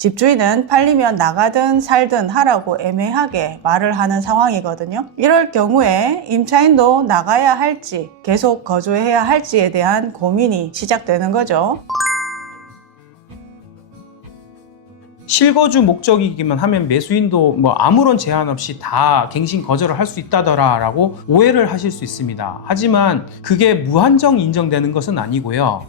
집주인은 팔리면 나가든 살든 하라고 애매하게 말을 하는 상황이거든요. 이럴 경우에 임차인도 나가야 할지 계속 거주해야 할지에 대한 고민이 시작되는 거죠. 실거주 목적이기만 하면 매수인도 아무런 제한 없이 다 갱신 거절을 할 수 있다더라 라고 오해를 하실 수 있습니다. 하지만 그게 무한정 인정되는 것은 아니고요.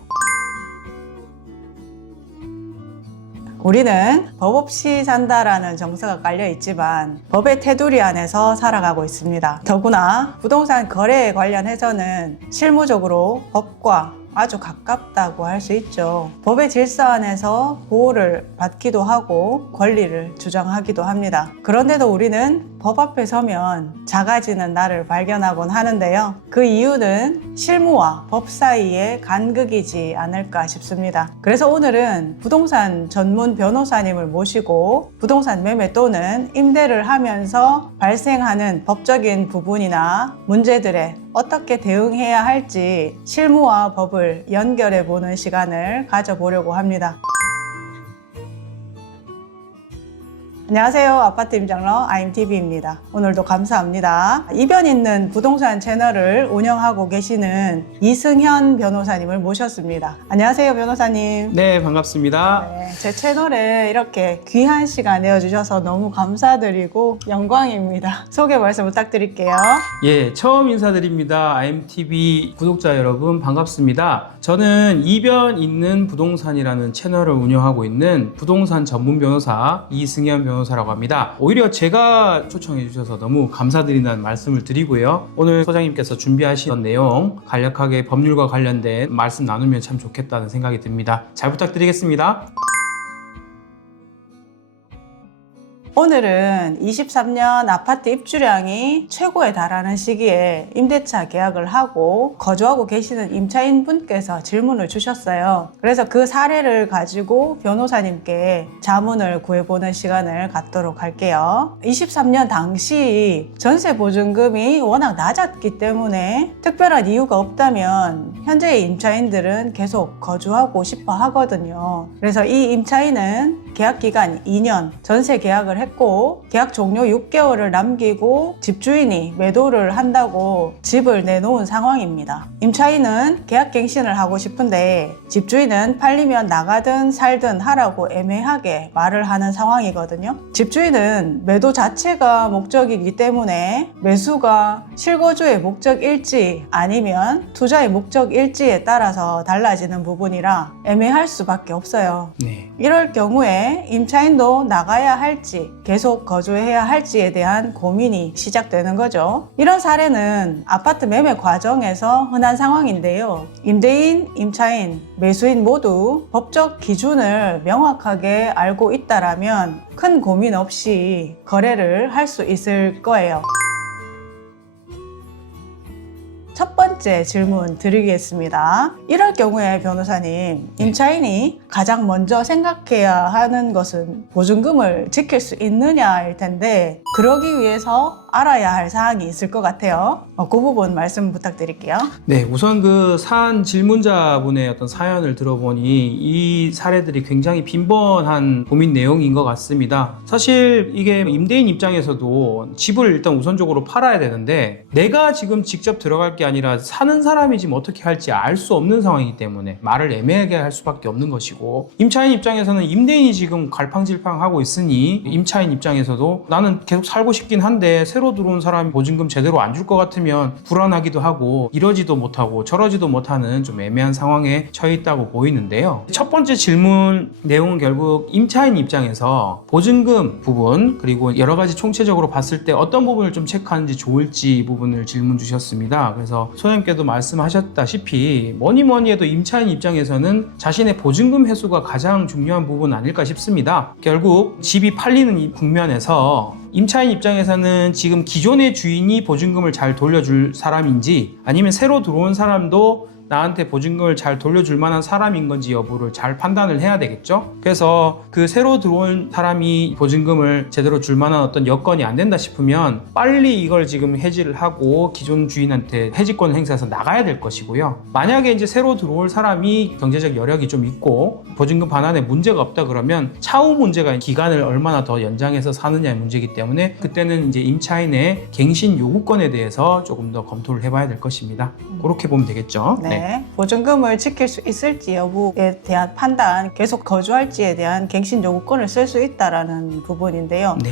우리는 법 없이 산다라는 정서가 깔려 있지만 법의 테두리 안에서 살아가고 있습니다. 더구나 부동산 거래에 관련해서는 실무적으로 법과 아주 가깝다고 할 수 있죠. 법의 질서 안에서 보호를 받기도 하고 권리를 주장하기도 합니다. 그런데도 우리는 법 앞에 서면 작아지는 나를 발견하곤 하는데요. 그 이유는 실무와 법 사이의 간극이지 않을까 싶습니다. 그래서 오늘은 부동산 전문 변호사님을 모시고 부동산 매매 또는 임대를 하면서 발생하는 법적인 부분이나 문제들에 어떻게 대응해야 할지 실무와 법을 연결해 보는 시간을 가져보려고 합니다. 안녕하세요. 아파트 임장러 IMTV입니다. 오늘도 감사합니다. 이변 있는 부동산 채널을 운영하고 계시는 이승현 변호사님을 모셨습니다. 안녕하세요, 변호사님. 네, 반갑습니다. 네, 제 채널에 이렇게 귀한 시간 내어주셔서 너무 감사드리고 영광입니다. 소개 말씀 부탁드릴게요. 예, 처음 인사드립니다. IMTV 구독자 여러분 반갑습니다. 저는 이변 있는 부동산이라는 채널을 운영하고 있는 부동산 전문 변호사 이승현 변호사라고 합니다. 오히려 제가 초청해 주셔서 너무 감사드린다는 말씀을 드리고요. 오늘 소장님께서 준비하신 내용 간략하게 법률과 관련된 말씀 나누면 참 좋겠다는 생각이 듭니다. 잘 부탁드리겠습니다. 오늘은 23년 아파트 입주량이 최고에 달하는 시기에 임대차 계약을 하고 거주하고 계시는 임차인 분께서 질문을 주셨어요. 그래서 그 사례를 가지고 변호사님께 자문을 구해보는 시간을 갖도록 할게요. 23년 당시 전세보증금이 워낙 낮았기 때문에 특별한 이유가 없다면 현재의 임차인들은 계속 거주하고 싶어 하거든요. 그래서 이 임차인은 계약기간 2년 전세 계약을 했고 계약 종료 6개월을 남기고 집주인이 매도를 한다고 집을 내놓은 상황입니다. 임차인은 계약갱신을 하고 싶은데 집주인은 팔리면 나가든 살든 하라고 애매하게 말을 하는 상황이거든요. 집주인은 매도 자체가 목적이기 때문에 매수가 실거주의 목적일지 아니면 투자의 목적일지에 따라서 달라지는 부분이라 애매할 수밖에 없어요. 네. 이럴 경우에 임차인도 나가야 할지 계속 거주해야 할지에 대한 고민이 시작되는 거죠. 이런 사례는 아파트 매매 과정에서 흔한 상황인데요. 임대인, 임차인, 매수인 모두 법적 기준을 명확하게 알고 있다라면 큰 고민 없이 거래를 할 수 있을 거예요. 첫 번째 질문 드리겠습니다. 이럴 경우에 변호사님, 임차인이 가장 먼저 생각해야 하는 것은 보증금을 지킬 수 있느냐일 텐데 그러기 위해서 알아야 할 사항이 있을 것 같아요. 그 부분 말씀 부탁드릴게요. 네, 우선 그 사안 질문자분의 어떤 사연을 들어보니 이 사례들이 굉장히 빈번한 고민 내용인 것 같습니다. 사실 이게 임대인 입장에서도 집을 일단 우선적으로 팔아야 되는데 내가 지금 직접 들어갈 게 아니라 사는 사람이 지금 어떻게 할지 알 수 없는 상황이기 때문에 말을 애매하게 할 수밖에 없는 것이고, 임차인 입장에서는 임대인이 지금 갈팡질팡하고 있으니 임차인 입장에서도 나는 계속 살고 싶긴 한데 새로 들어온 사람이 보증금 제대로 안 줄 것 같으면 불안하기도 하고 이러지도 못하고 저러지도 못하는 좀 애매한 상황에 처해 있다고 보이는데요. 첫 번째 질문 내용은 결국 임차인 입장에서 보증금 부분 그리고 여러 가지 총체적으로 봤을 때 어떤 부분을 좀 체크하는지 좋을지 이 부분을 질문 주셨습니다. 그래서 소장님께도 말씀하셨다시피 뭐니 해도 임차인 입장에서는 자신의 보증금 회수가 가장 중요한 부분 아닐까 싶습니다. 결국 집이 팔리는 이 국면에서 임차인 입장에서는 지금 기존의 주인이 보증금을 잘 돌려줄 사람인지 아니면 새로 들어온 사람도 나한테 보증금을 잘 돌려줄 만한 사람인 건지 여부를 잘 판단을 해야 되겠죠. 그래서 그 새로 들어온 사람이 보증금을 제대로 줄 만한 어떤 여건이 안 된다 싶으면 빨리 이걸 지금 해지를 하고 기존 주인한테 해지권을 행사해서 나가야 될 것이고요. 만약에 이제 새로 들어올 사람이 경제적 여력이 좀 있고 보증금 반환에 문제가 없다 그러면 차후 문제가 기간을 얼마나 더 연장해서 사느냐의 문제이기 때문에 그때는 이제 임차인의 갱신 요구권에 대해서 조금 더 검토를 해봐야 될 것입니다. 그렇게 보면 되겠죠. 네. 보증금을 지킬 수 있을지 여부에 대한 판단, 계속 거주할지에 대한 갱신 요구권을 쓸 수 있다라는 부분인데요. 네.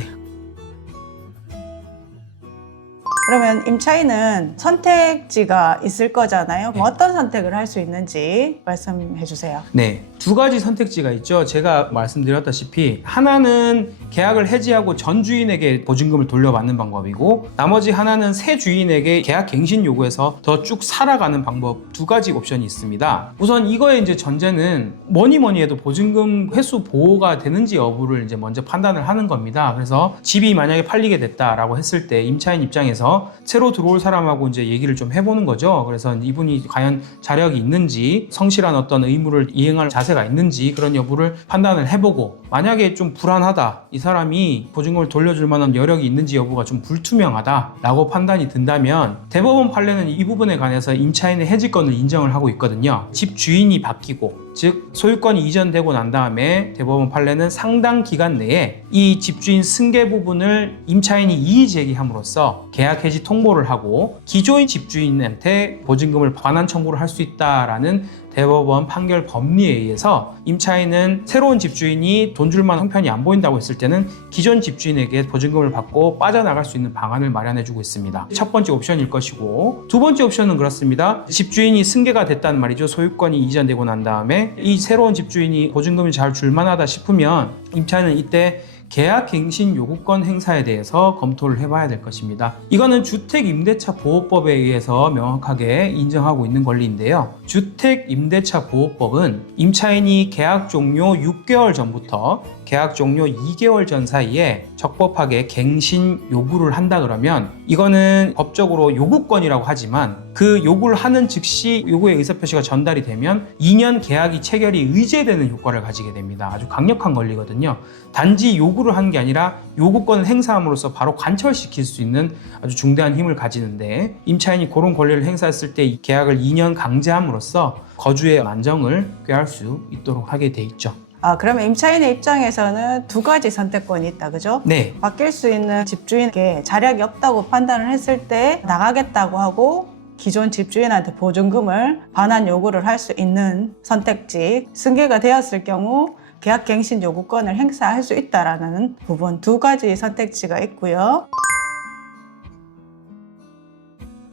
그러면 임차인은 선택지가 있을 거잖아요. 그럼 어떤 선택을 할 수 있는지 말씀해 주세요. 네, 두 가지 선택지가 있죠. 제가 말씀드렸다시피 하나는 계약을 해지하고 전 주인에게 보증금을 돌려받는 방법이고 나머지 하나는 새 주인에게 계약 갱신 요구해서 더 쭉 살아가는 방법, 두 가지 옵션이 있습니다. 우선 이거의 이제 전제는 뭐니 해도 보증금 회수 보호가 되는지 여부를 이제 먼저 판단을 하는 겁니다. 그래서 집이 만약에 팔리게 됐다라고 했을 때 임차인 입장에서 새로 들어올 사람하고 이제 얘기를 좀 해보는 거죠. 그래서 이분이 과연 자력이 있는지, 성실한 어떤 의무를 이행할 자세가 있는지 그런 여부를 판단을 해보고, 만약에 좀 불안하다, 이 사람이 보증금을 돌려줄 만한 여력이 있는지 여부가 좀 불투명하다라고 판단이 든다면 대법원 판례는 이 부분에 관해서 임차인의 해지권을 인정을 하고 있거든요. 집 주인이 바뀌고, 즉 소유권이 이전되고 난 다음에 대법원 판례는 상당 기간 내에 이 집주인 승계 부분을 임차인이 이의 제기함으로써 계약 해지 통보를 하고 기존 집주인한테 보증금을 반환 청구를 할 수 있다라는 대법원 판결 법리에 의해서 임차인은 새로운 집주인이 돈 줄 만한 형편이 안 보인다고 했을 때는 기존 집주인에게 보증금을 받고 빠져나갈 수 있는 방안을 마련해주고 있습니다. 첫 번째 옵션일 것이고, 두 번째 옵션은 그렇습니다. 집주인이 승계가 됐단 말이죠. 소유권이 이전되고 난 다음에 이 새로운 집주인이 보증금을 잘 줄 만하다 싶으면 임차인은 이때 계약갱신 요구권 행사에 대해서 검토를 해봐야 될 것입니다. 이거는 주택임대차보호법에 의해서 명확하게 인정하고 있는 권리인데요. 주택임대차보호법은 임차인이 계약 종료 6개월 전부터 계약 종료 2개월 전 사이에 적법하게 갱신 요구를 한다 그러면 이거는 법적으로 요구권이라고 하지만 그 요구를 하는 즉시 요구의 의사표시가 전달이 되면 2년 계약이 체결이 의제되는 효과를 가지게 됩니다. 아주 강력한 권리거든요. 단지 요구를 하는 게 아니라 요구권을 행사함으로써 바로 관철시킬 수 있는 아주 중대한 힘을 가지는데, 임차인이 그런 권리를 행사했을 때 이 계약을 2년 강제함으로써 거주의 안정을 꾀할 수 있도록 하게 돼 있죠. 그러면 임차인의 입장에서는 두 가지 선택권이 있다, 그죠? 네. 바뀔 수 있는 집주인에게 자력이 없다고 판단을 했을 때 나가겠다고 하고 기존 집주인한테 보증금을 반환 요구를 할 수 있는 선택지, 승계가 되었을 경우 계약갱신 요구권을 행사할 수 있다라는 부분, 두 가지 선택지가 있고요.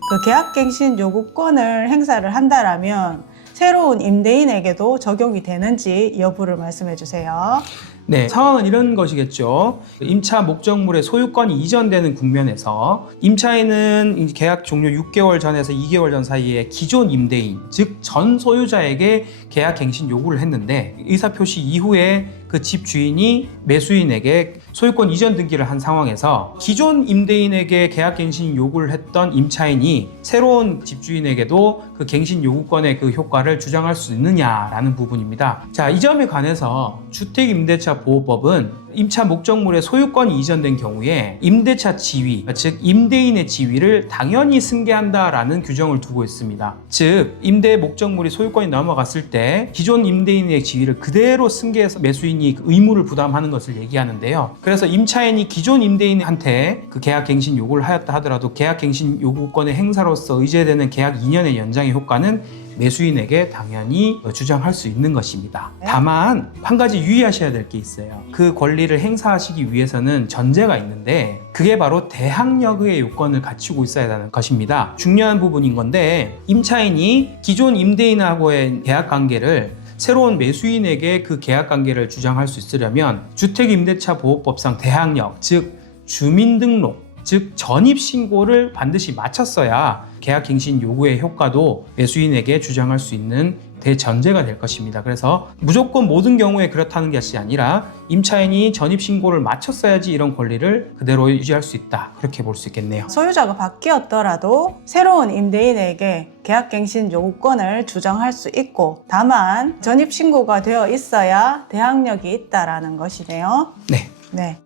그 계약갱신 요구권을 행사를 한다라면 새로운 임대인에게도 적용이 되는지 여부를 말씀해 주세요. 네, 상황은 이런 것이겠죠. 임차 목적물의 소유권이 이전되는 국면에서 임차인은 계약 종료 6개월 전에서 2개월 전 사이에 기존 임대인, 즉 전 소유자에게 계약 갱신 요구를 했는데 의사표시 이후에 그 집 주인이 매수인에게 소유권 이전 등기를 한 상황에서 기존 임대인에게 계약 갱신 요구를 했던 임차인이 새로운 집주인에게도 그 갱신 요구권의 그 효과를 주장할 수 있느냐라는 부분입니다. 자, 이 점에 관해서 주택임대차 보호법은 임차 목적물의 소유권이 이전된 경우에 임대차 지위, 즉 임대인의 지위를 당연히 승계한다라는 규정을 두고 있습니다. 즉 임대 목적물이 소유권이 넘어갔을 때 기존 임대인의 지위를 그대로 승계해서 매수인이 의무를 부담하는 것을 얘기하는데요. 그래서 임차인이 기존 임대인한테 그 계약갱신 요구를 하였다 하더라도 계약갱신 요구권의 행사로서 의제되는 계약 2년의 연장의 효과는 매수인에게 당연히 주장할 수 있는 것입니다. 다만 한 가지 유의하셔야 될 게 있어요. 그 권리를 행사하시기 위해서는 전제가 있는데 그게 바로 대항력의 요건을 갖추고 있어야 하는 것입니다. 중요한 부분인 건데, 임차인이 기존 임대인하고의 계약관계를 새로운 매수인에게 그 계약관계를 주장할 수 있으려면 주택임대차보호법상 대항력, 즉 주민등록, 즉 전입신고를 반드시 마쳤어야 계약갱신 요구의 효과도 매수인에게 주장할 수 있는 대전제가 될 것입니다. 그래서 무조건 모든 경우에 그렇다는 것이 아니라 임차인이 전입신고를 마쳤어야지 이런 권리를 그대로 유지할 수 있다. 그렇게 볼 수 있겠네요. 소유자가 바뀌었더라도 새로운 임대인에게 계약갱신 요구권을 주장할 수 있고, 다만 전입신고가 되어 있어야 대항력이 있다라는 것이네요. 네. 네.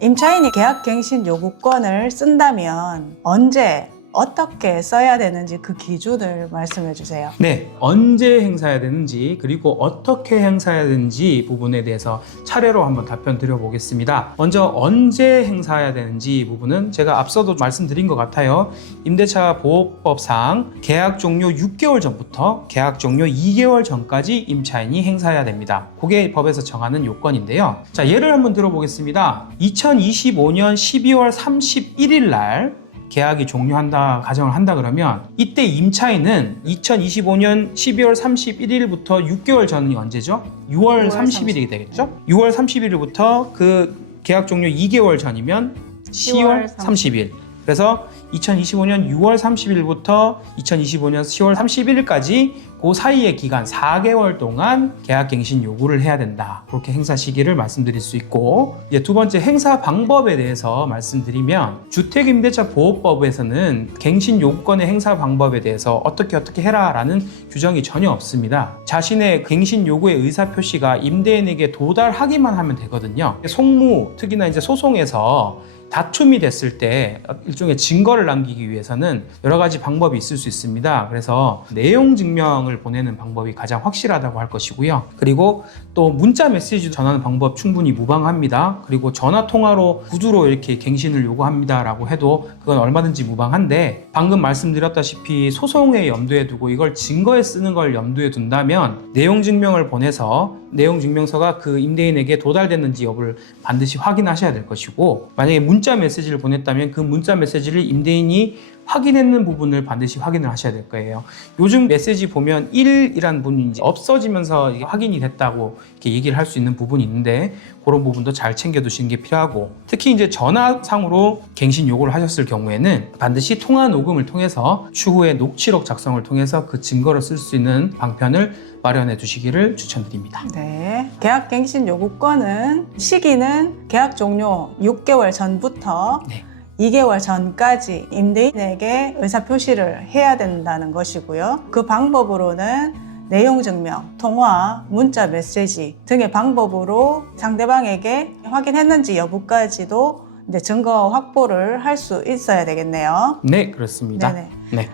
임차인이 계약갱신 요구권을 쓴다면 언제, 어떻게 써야 되는지 그 기준을 말씀해 주세요. 네, 언제 행사해야 되는지 그리고 어떻게 행사해야 되는지 부분에 대해서 차례로 한번 답변 드려보겠습니다. 먼저 언제 행사해야 되는지 부분은 제가 앞서도 말씀드린 것 같아요. 임대차 보호법상 계약 종료 6개월 전부터 계약 종료 2개월 전까지 임차인이 행사해야 됩니다. 그게 법에서 정하는 요건인데요. 자, 예를 한번 들어보겠습니다. 2025년 12월 31일 날 계약이 종료한다 가정을 한다 그러면 이때 임차인은 2025년 12월 31일부터 6개월 전이 언제죠? 6월 30일이 되겠죠? 6월 30일부터 그 계약 종료 2개월 전이면 10월 30일. 그래서 2025년 6월 30일부터 2025년 10월 31일까지 그 사이의 기간 4개월 동안 계약갱신 요구를 해야 된다. 그렇게 행사 시기를 말씀드릴 수 있고, 이제 두 번째 행사 방법에 대해서 말씀드리면 주택임대차 보호법에서는 갱신 요구권의 행사 방법에 대해서 어떻게 해라 라는 규정이 전혀 없습니다. 자신의 갱신 요구의 의사표시가 임대인에게 도달하기만 하면 되거든요. 송무, 특히나 이제 소송에서 다툼이 됐을 때 일종의 증거를 남기기 위해서는 여러 가지 방법이 있을 수 있습니다. 그래서 내용 증명을 보내는 방법이 가장 확실하다고 할 것이고요. 그리고 또 문자 메시지 전하는 방법 충분히 무방합니다. 그리고 전화 통화로 구두로 이렇게 갱신을 요구합니다라고 해도 그건 얼마든지 무방한데, 방금 말씀드렸다시피 소송에 염두에 두고 이걸 증거에 쓰는 걸 염두에 둔다면 내용 증명을 보내서 내용 증명서가 그 임대인에게 도달됐는지 여부를 반드시 확인하셔야 될 것이고, 만약에 문자 메시지를 보냈다면 그 문자 메시지를 임대인이 확인했는 부분을 반드시 확인을 하셔야 될 거예요. 요즘 메시지 보면 1이라는 부분이 이제 없어지면서 확인이 됐다고 이렇게 얘기를 할 수 있는 부분이 있는데, 그런 부분도 잘 챙겨두시는 게 필요하고, 특히 이제 전화상으로 갱신 요구를 하셨을 경우에는 반드시 통화 녹음을 통해서 추후에 녹취록 작성을 통해서 그 증거를 쓸 수 있는 방편을 마련해 두시기를 추천드립니다. 네. 계약갱신 요구권은 시기는 계약 종료 6개월 전부터 네. 2개월 전까지 임대인에게 의사표시를 해야 된다는 것이고요. 그 방법으로는 내용 증명, 통화, 문자 메시지 등의 방법으로 상대방에게 확인했는지 여부까지도 이제 증거 확보를 할 수 있어야 되겠네요. 네, 그렇습니다. 네네. 네.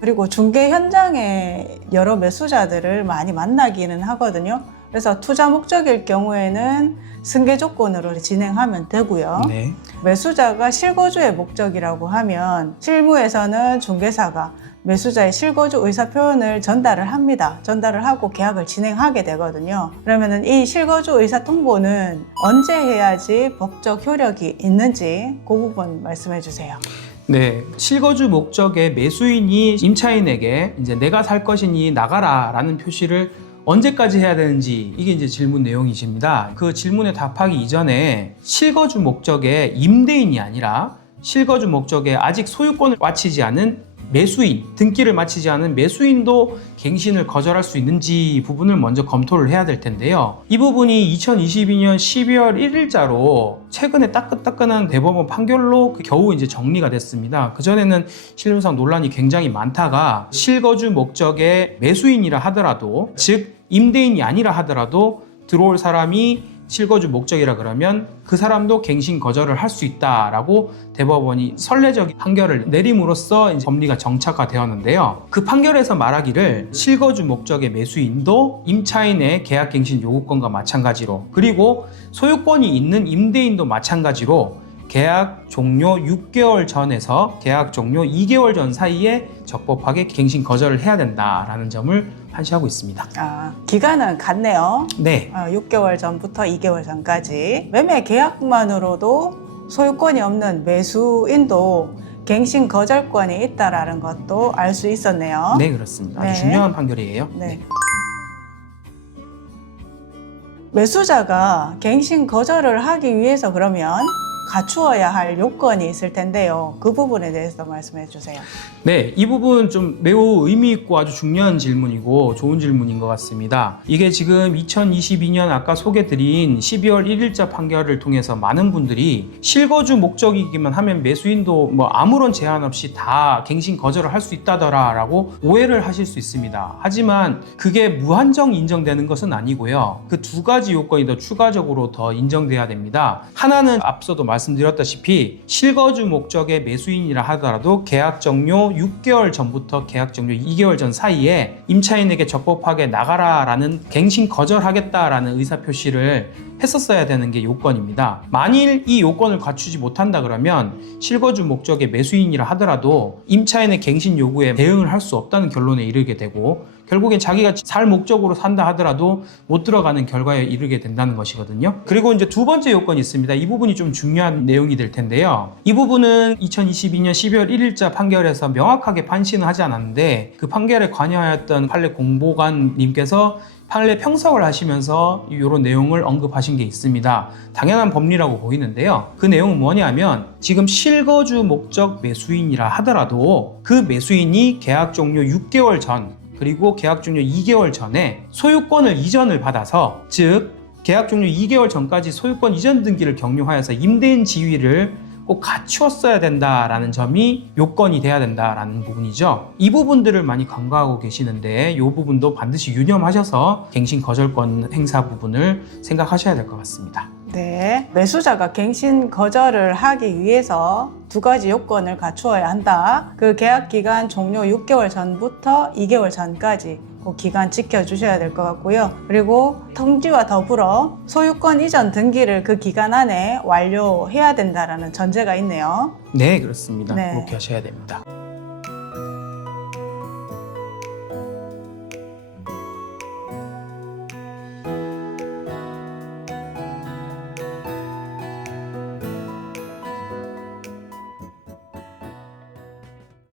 그리고 중개 현장에 여러 매수자들을 많이 만나기는 하거든요. 그래서 투자 목적일 경우에는 승계 조건으로 진행하면 되고요. 네. 매수자가 실거주의 목적이라고 하면 실무에서는 중개사가 매수자의 실거주 의사표현을 전달을 합니다. 전달을 하고 계약을 진행하게 되거든요. 그러면은 이 실거주 의사 통보는 언제 해야지 법적 효력이 있는지 그 부분 말씀해 주세요. 네, 실거주 목적의 매수인이 임차인에게 이제 내가 살 것이니 나가라 라는 표시를 언제까지 해야 되는지, 이게 이제 질문 내용이십니다. 그 질문에 답하기 이전에 실거주 목적의 임대인이 아니라 실거주 목적의 아직 소유권을 마치지 않은 매수인, 등기를 마치지 않은 매수인도 갱신을 거절할 수 있는지 부분을 먼저 검토를 해야 될 텐데요. 이 부분이 2022년 12월 1일자로 최근에 따끈따끈한 대법원 판결로 겨우 이제 정리가 됐습니다. 그전에는 실무상 논란이 굉장히 많다가 실거주 목적의 매수인이라 하더라도, 즉 임대인이 아니라 하더라도 들어올 사람이 실거주 목적이라 그러면 그 사람도 갱신 거절을 할 수 있다라고 대법원이 선례적 판결을 내림으로써 이제 법리가 정착화되었는데요. 그 판결에서 말하기를 실거주 목적의 매수인도 임차인의 계약갱신 요구권과 마찬가지로, 그리고 소유권이 있는 임대인도 마찬가지로 계약 종료 6개월 전에서 계약 종료 2개월 전 사이에 적법하게 갱신 거절을 해야 된다라는 점을 판시하고 있습니다. 기간은 같네요. 네. 6개월 전부터 2개월 전까지. 매매 계약만으로도 소유권이 없는 매수인도 갱신 거절권이 있다라는 것도 알 수 있었네요. 네, 그렇습니다. 아주 네. 중요한 판결이에요. 네. 매수자가 갱신 거절을 하기 위해서 그러면 갖추어야 할 요건이 있을 텐데요. 그 부분에 대해서 말씀해 주세요. 네, 이 부분 좀 매우 의미 있고 아주 중요한 질문이고 좋은 질문인 것 같습니다. 이게 지금 2022년 아까 소개드린 12월 1일자 판결을 통해서 많은 분들이 실거주 목적이기만 하면 매수인도 뭐 아무런 제한 없이 다 갱신 거절을 할 수 있다더라 라고 오해를 하실 수 있습니다. 하지만 그게 무한정 인정되는 것은 아니고요. 그 두 가지 요건이 더 추가적으로 더 인정돼야 됩니다. 하나는 앞서도 말씀드렸다시피 실거주 목적의 매수인이라 하더라도 계약 종료 6개월 전부터 계약 종료 2개월 전 사이에 임차인에게 적법하게 나가라라는 갱신 거절하겠다라는 의사표시를 했었어야 되는 게 요건입니다. 만일 이 요건을 갖추지 못한다 그러면 실거주 목적의 매수인이라 하더라도 임차인의 갱신 요구에 대응을 할 수 없다는 결론에 이르게 되고 결국엔 자기가 살 목적으로 산다 하더라도 못 들어가는 결과에 이르게 된다는 것이거든요. 그리고 이제 두 번째 요건이 있습니다. 이 부분이 좀 중요한 내용이 될 텐데요. 이 부분은 2022년 12월 1일자 판결에서 명확하게 판시는 하지 않았는데 그 판결에 관여하였던 판례 공보관님께서 판례 평석을 하시면서 이런 내용을 언급하신 게 있습니다. 당연한 법리라고 보이는데요. 그 내용은 뭐냐면 지금 실거주 목적 매수인이라 하더라도 그 매수인이 계약 종료 6개월 전 그리고 계약 종료 2개월 전에 소유권을 이전을 받아서 즉 계약 종료 2개월 전까지 소유권 이전 등기를 격려하여서 임대인 지위를 꼭 갖추었어야 된다라는 점이 요건이 돼야 된다라는 부분이죠. 이 부분들을 많이 간과하고 계시는데 이 부분도 반드시 유념하셔서 갱신 거절권 행사 부분을 생각하셔야 될 것 같습니다. 네, 매수자가 갱신 거절을 하기 위해서 두 가지 요건을 갖추어야 한다. 그 계약 기간 종료 6개월 전부터 2개월 전까지 그 기간 지켜주셔야 될 것 같고요. 그리고 통지와 더불어 소유권 이전 등기를 그 기간 안에 완료해야 된다라는 전제가 있네요. 네, 그렇습니다. 네. 그렇게 하셔야 됩니다.